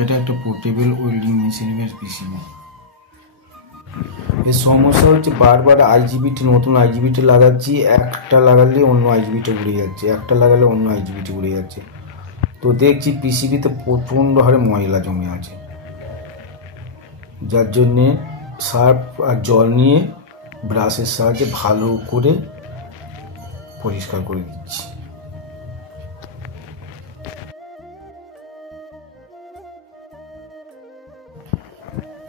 এটা একটা portable welding মেশিনের পিসিবি। এর সমস্যা হচ্ছে বারবার আইজিবিটি, নতুন আইজিবিটি লাগাচ্ছি, একটা লাগালে অন্য আইজিবিটি উড়ে যাচ্ছে, একটা লাগালে অন্য আইজিবিটি উড়ে যাচ্ছে। তো দেখছি পিসিবিতে প্রচণ্ড হারে ময়লা জমে আছে, যার জন্যে সার্ফ আর জল নিয়ে ব্রাশের সাহায্যে ভালো করে পরিষ্কার করে দিচ্ছি।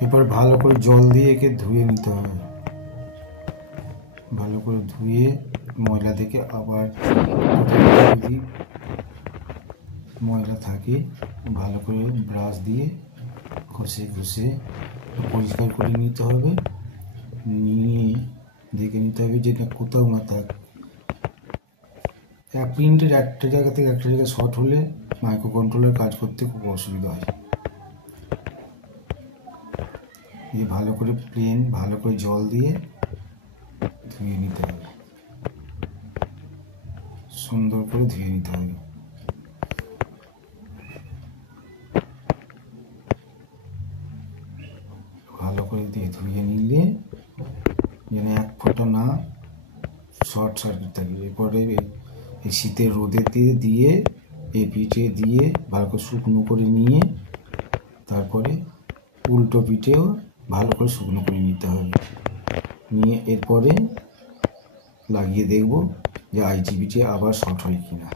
এরপর ভালো করে জল দিয়ে একে ধুয়ে নিতে হবে। ভালো করে ধুয়ে ময়লা থেকে আবার যদি ময়লা থাকে ভালো করে ব্রাশ দিয়ে ঘষে ঘষে পরিষ্কার করে নিতে হবে। নিয়ে দেখে নিতে হবে যেটা কোথাও না থাক। এক মিনিটের একটা জায়গা থেকে একটা জায়গায় শর্ট হলে মাইক্রো কন্ট্রোলার কাজ করতে খুব অসুবিধা হয়। দিয়ে ভালো করে ভালো করে জল দিয়ে ধুয়ে নিতে হবে, সুন্দর করে ধুয়ে নিতে হবে। ভালো করে দিয়ে ধুয়ে নিলে যেন এক ফোঁটা না শর্ট সার্কিট থাকে। এরপরে এই শীতের রোদে দিয়ে এই পিঠে দিয়ে ভালো করে শুকনো করে নিয়ে তারপরে উল্টো পিঠেও ভালো করে শুকনো করে নিতে হবে। নিয়ে এরপরে লাগিয়ে দেখব যে আইজিবিটি আবার শর্ট হয় কিনা।